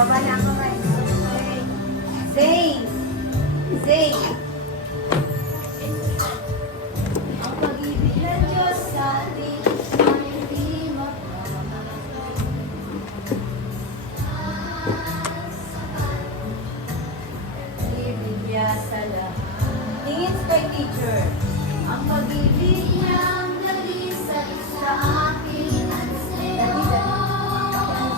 Baba na ang kamay. Sing. Sing. Ang pag-ibig ng Diyos sa atin ay hindi pag-ibig niya sa lahat. Tingin kay teacher. Ang pag-ibig niyang dali sa isa